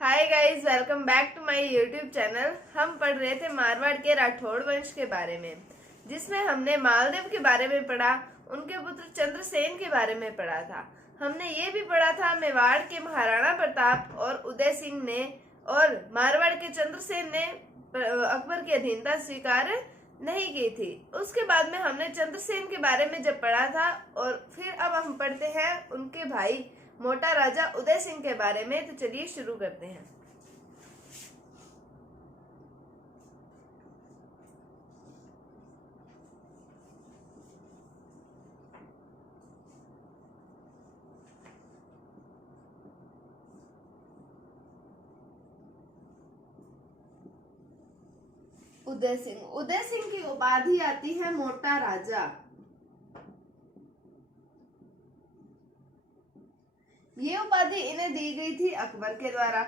Hi guys, welcome back to my YouTube channel. हम पढ़ रहे थे मारवाड़ के राठौड़ वंश के बारे में, जिसमें हमने मालदेव के बारे में पढ़ा, उनके पुत्र चंद्रसेन के बारे में पढ़ा था। हमने ये भी पढ़ा था मेवाड़ के महाराणा प्रताप और उदय सिंह ने और मारवाड़ के चंद्रसेन ने अकबर की अधीनता स्वीकार नहीं की थी। उसके बाद में हमने चंद्रसेन के बारे में जब पढ़ा था, और फिर अब हम पढ़ते हैं उनके भाई मोटा राजा उदय सिंह के बारे में। तो चलिए शुरू करते हैं। उदय सिंह की उपाधि आती है मोटा राजा। ये उपाधि इन्हें दी गई थी अकबर के द्वारा।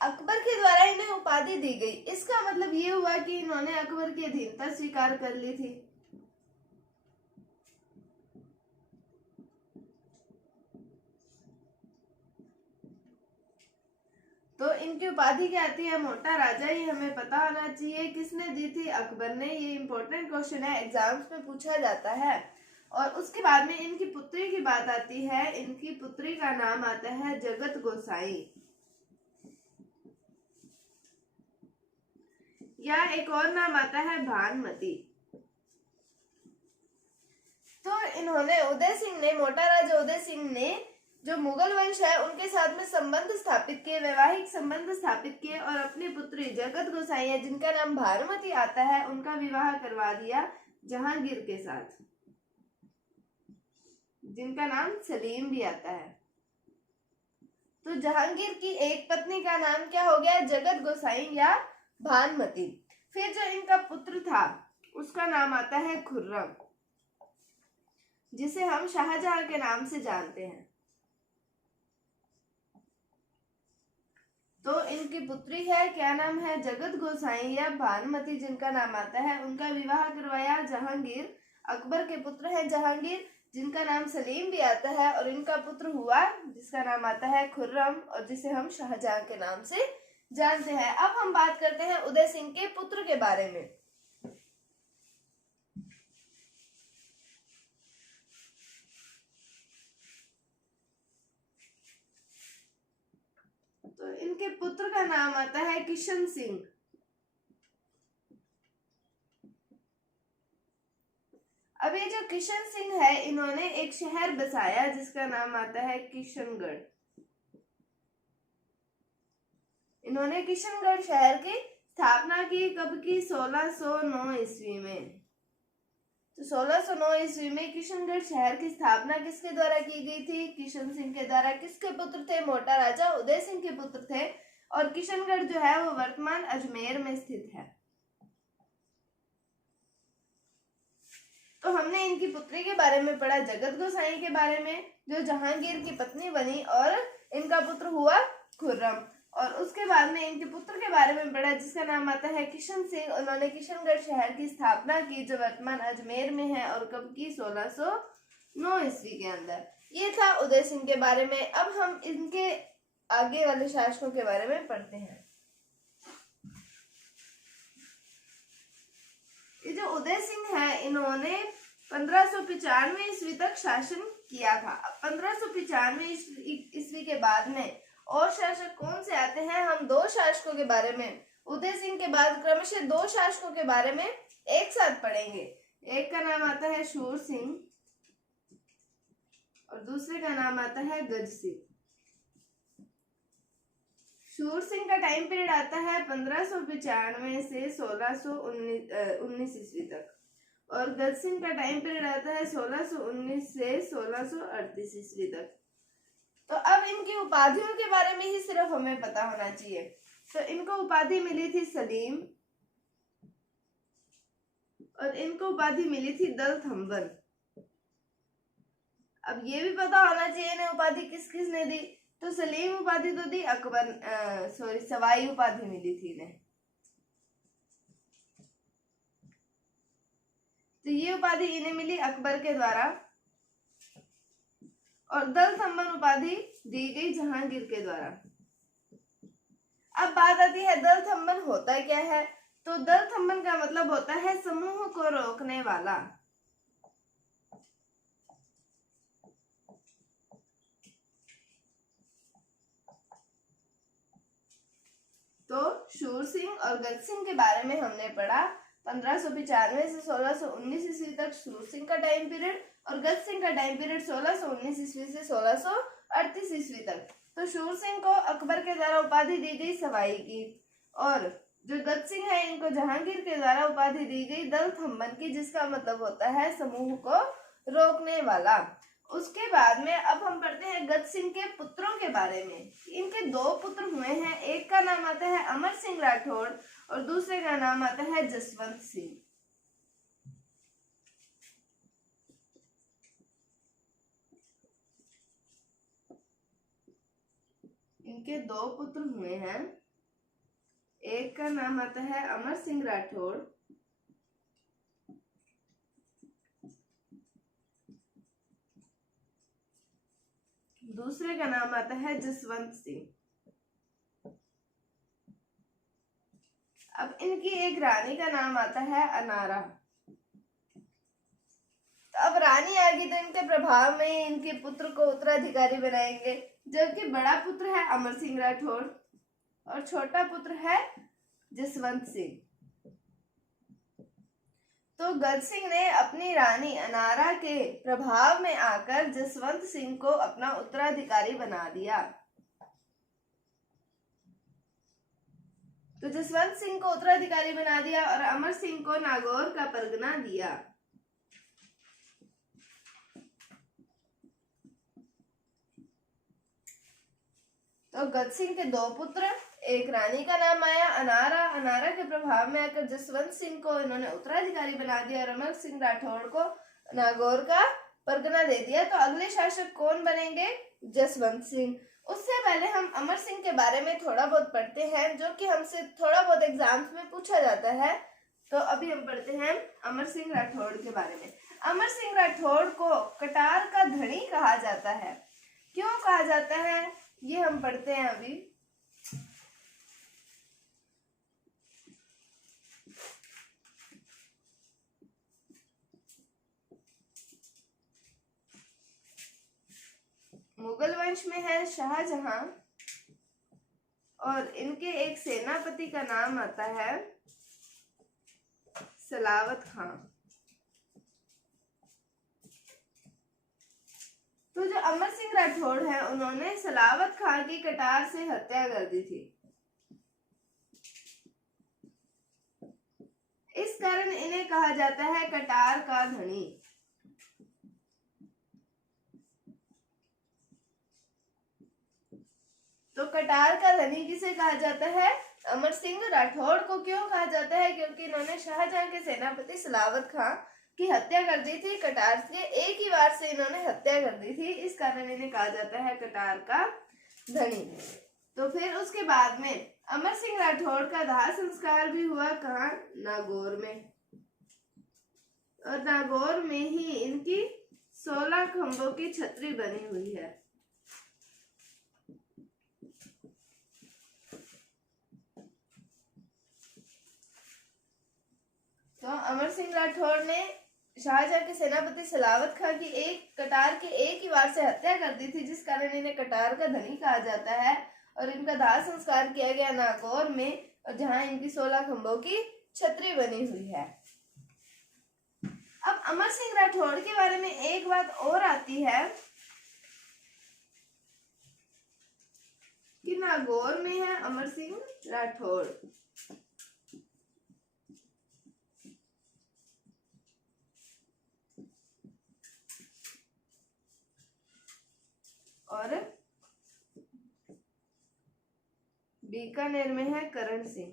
अकबर के द्वारा इन्हें उपाधि दी गई, इसका मतलब ये हुआ कि इन्होंने अकबर की अधीनता स्वीकार कर ली थी। तो इनकी उपाधि क्या आती है? मोटा राजा। ये हमें पता होना चाहिए। किसने दी थी? अकबर ने। ये इंपॉर्टेंट क्वेश्चन है, एग्जाम्स में पूछा जाता है। और उसके बाद में इनकी पुत्री की बात आती है। इनकी पुत्री का नाम आता है जगत गोसाई, या एक और नाम आता है भानुमति। तो इन्होंने मोटा राजा उदय सिंह ने जो मुगल वंश है उनके साथ में संबंध स्थापित किए, वैवाहिक संबंध स्थापित किए, और अपनी पुत्री जगत गोसाई है जिनका नाम भानुमति आता है, उनका विवाह करवा दिया जहांगीर के साथ, जिनका नाम सलीम भी आता है। तो जहांगीर की एक पत्नी का नाम क्या हो गया? जगत गोसाई या भानुमति। फिर जो इनका पुत्र था उसका नाम आता है खुर्रम, जिसे हम शाहजहां के नाम से जानते हैं। तो इनकी पुत्री है, क्या नाम है? जगत गोसाई या भानुमति, जिनका नाम आता है। उनका विवाह करवाया जहांगीर। अकबर के पुत्र है जहांगीर, जिनका नाम सलीम भी आता है, और इनका पुत्र हुआ जिसका नाम आता है खुर्रम, और जिसे हम शाहजहां के नाम से जानते हैं। अब हम बात करते हैं उदय सिंह के पुत्र के बारे में। तो इनके पुत्र का नाम आता है किशन सिंह। अब ये जो किशन सिंह है, इन्होंने एक शहर बसाया जिसका नाम आता है किशनगढ़। इन्होंने किशनगढ़ शहर की स्थापना की। कब की? 1609 ईस्वी में। तो 1609 ईस्वी में किशनगढ़ शहर की स्थापना किसके द्वारा की गई थी? किशन सिंह के द्वारा। किसके पुत्र थे? मोटा राजा उदय सिंह के पुत्र थे। और किशनगढ़ जो है वो वर्तमान अजमेर में स्थित है। तो हमने इनकी पुत्री के बारे में पढ़ा, जगत गोसाई के बारे में, जो जहांगीर की पत्नी बनी, और इनका पुत्र हुआ खुर्रम। और उसके बाद में इनके पुत्र के बारे में पढ़ा जिसका नाम आता है किशन सिंह। उन्होंने किशनगढ़ शहर की स्थापना की जो वर्तमान अजमेर में है, और कब की? 1609 ईस्वी के अंदर। ये था उदय सिंह के बारे में। अब हम इनके आगे वाले शासकों के बारे में पढ़ते हैं। ये जो उदय सिंह है, इन्होंने 1595 ईस्वी तक शासन किया था। 1595 ईस्वी के बाद में और शासक कौन से आते हैं? हम दो शासकों के बारे में, उदय सिंह के बाद क्रमशः दो शासकों के बारे में एक साथ पढ़ेंगे। एक का नाम आता है शूर सिंह, और दूसरे का नाम आता है गज सिंह। शूर सिंह का टाइम पीरियड आता है 1595 से 1619 ईस्वी तक, और गज सिंह का टाइम पीरियड आता है 1619 से 1638 ईस्वी तक। तो अब इनकी उपाधियों के बारे में ही सिर्फ हमें पता होना चाहिए। तो इनको उपाधि मिली थी सलीम, और इनको उपाधि मिली थी दलथम्बन। अब ये भी पता होना चाहिए इन्हें उपाधि किस किस ने दी। तो सलीम उपाधि तो दी सवाई उपाधि मिली थी इन्हें। तो ये उपाधि इन्हें मिली अकबर के द्वारा। और दल थम्बन उपाधि दी गई जहांगीर के द्वारा। अब बात आती है दल थम्बन होता क्या है। तो दल थम्बन का मतलब होता है समूह को रोकने वाला। तो शूर सिंह और गज सिंह के बारे में हमने पढ़ा। 1595 से 1619 ईस्वी तक शूर सिंह का टाइम पीरियड और गज सिंह का टाइम पीरियड 1619 ईस्वी से 1638 ईस्वी तक। तो शूर सिंह को अकबर के द्वारा उपाधि दी गई सवाई की, और जो गज सिंह है इनको जहांगीर के द्वारा उपाधि दी गई दल थम्बन की, जिसका मतलब होता है समूह को रोकने वाला। उसके बाद में अब हम पढ़ते हैं गज सिंह के पुत्रों के बारे में। इनके दो पुत्र हुए हैं, एक का नाम आता है अमर सिंह राठौड़ और दूसरे का नाम आता है जसवंत सिंह। इनके दो पुत्र हुए हैं, एक का नाम आता है अमर सिंह राठौड़ दूसरे का नाम आता है जसवंत सिंह। अब इनकी एक रानी का नाम आता है अनारा। तो अब रानी आ गई तो इनके प्रभाव में इनके पुत्र को उत्तराधिकारी बनाएंगे, जबकि बड़ा पुत्र है अमर सिंह राठौड़ और छोटा पुत्र है जसवंत सिंह। तो गज सिंह ने अपनी रानी अनारा के प्रभाव में आकर जसवंत सिंह को अपना उत्तराधिकारी बना दिया। तो जसवंत सिंह को उत्तराधिकारी बना दिया और अमर सिंह को नागौर का परगना दिया। तो गज सिंह के दो पुत्र, एक रानी का नाम आया अनारा। अनारा के प्रभाव में आकर जसवंत सिंह को इन्होंने उत्तराधिकारी बना दिया और अमर सिंह राठौड़ को नागौर का परगना दे दिया। तो अगले शासक कौन बनेंगे? जसवंत सिंह। उससे पहले हम अमर सिंह के बारे में थोड़ा बहुत पढ़ते हैं, जो कि हमसे थोड़ा बहुत एग्जाम्स में पूछा जाता है। तो अभी हम पढ़ते हैं अमर सिंह राठौड़ के बारे में। अमर सिंह राठौड़ को कटार का धनी कहा जाता है। क्यों कहा जाता है ये हम पढ़ते हैं अभी। मुगल वंश में है शाहजहां और इनके एक सेनापति का नाम आता है सलावत खां। तो जो अमर सिंह राठौड़ है उन्होंने सलावत खां की कटार से हत्या कर दी थी। इस कारण इन्हें कहा जाता है कटार का धनी। तो कटार का धनी किसे कहा जाता है? अमर सिंह राठौड़ को। क्यों कहा जाता है? क्योंकि इन्होंने शाहजहां के सेनापति सलावत खां की हत्या कर दी थी। कटार से एक ही बार से इन्होंने हत्या कर दी थी, इस कारण इन्हें कहा जाता है कटार का धनी। तो फिर उसके बाद में अमर सिंह राठौड़ का दाह संस्कार भी हुआ कहाँ? नागौर में। और नागौर में ही इनकी 16 खंभों की छतरी बनी हुई है। तो अमर सिंह राठौड़ ने शाहजहां के सेनापति सलावत खां की कटार के एक ही वार से हत्या कर दी थी, जिस कारण इन्हें कटार का धनी कहा जाता है। और इनका दाह संस्कार किया गया नागौर में, और जहां इनकी 16 खंभों की छतरी बनी हुई है। अब अमर सिंह राठौड़ के बारे में एक बात और आती है कि नागौर में है अमर सिंह राठौड़। और बीकानेर में है करण सिंह।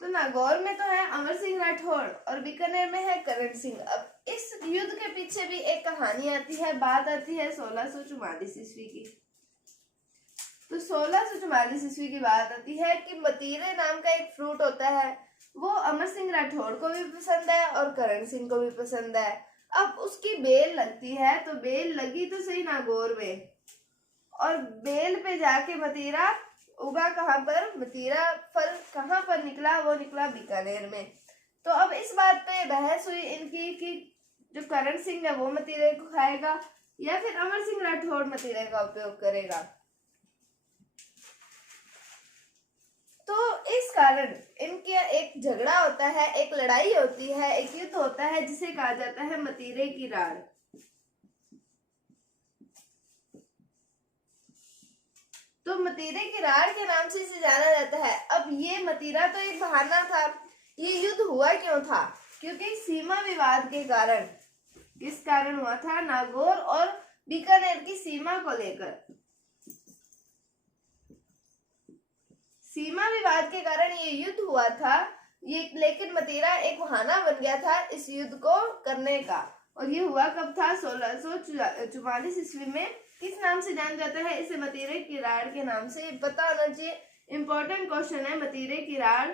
तो नागौर में तो है अमर सिंह राठौड़ और बीकानेर में है करण सिंह। अब इस युद्ध के पीछे भी एक कहानी आती है, बात आती है 1644 ईस्वी की। तो 1644 ईस्वी की बात आती है कि मतीरे नाम का एक फ्रूट होता है, वो अमर सिंह राठौड़ को भी पसंद है और करण सिंह को भी पसंद है। अब उसकी बेल लगती है, तो बेल लगी तो सही नागौर में, और बेल पे जाके मतीरा उगा कहाँ पर, मतीरा फल कहाँ पर निकला, वो निकला बीकानेर में। तो अब इस बात पे बहस हुई इनकी कि जो करण सिंह है वो मतीरे को खाएगा या फिर अमर सिंह राठौड़ मतीरे का उपयोग करेगा। तो इस कारण इनके एक झगड़ा होता है, एक लड़ाई होती है, एक युद्ध होता है जिसे कहा जाता है मतीरे की राड़। तो मतीरे की राड़ के नाम से इसे जाना जाता है। अब ये मतीरा तो एक बहाना था, ये युद्ध हुआ क्यों था, क्योंकि सीमा विवाद के कारण। किस कारण हुआ था, नागौर और बीकानेर की सीमा को लेकर। सीमा विवाद के कारण ये युद्ध हुआ था, ये लेकिन मतीरा एक बहाना बन गया था इस युद्ध को करने का। और ये हुआ कब था, 1644 ईस्वी में। किस नाम से जाना जाता है इसे, मतीरे की राड़ के नाम से। पता होना चाहिए, इंपॉर्टेंट क्वेश्चन है। मतीरे की राड़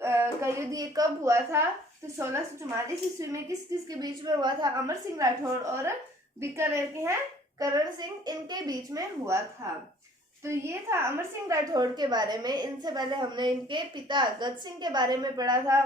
का युद्ध ये कब हुआ था, तो 1644 ईस्वी में। किस किस के बीच में हुआ था, अमर सिंह राठौड़ और बीकानेर के हैं करण सिंह, इनके बीच में हुआ था। तो ये था अमर सिंह राठौड़ के बारे में। इनसे पहले हमने इनके पिता गद सिंह के बारे में पढ़ा था,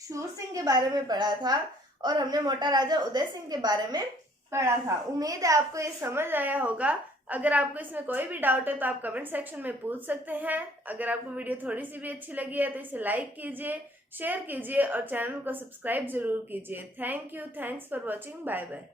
शूर सिंह के बारे में पढ़ा था, और हमने मोटा राजा उदय सिंह के बारे में पढ़ा था। उम्मीद है आपको ये समझ आया होगा। अगर आपको इसमें कोई भी डाउट है तो आप कमेंट सेक्शन में पूछ सकते हैं। अगर आपको वीडियो थोड़ी सी भी अच्छी लगी है तो इसे लाइक कीजिए, शेयर कीजिए और चैनल को सब्सक्राइब जरूर कीजिए। Thank you, thanks for watching, bye bye.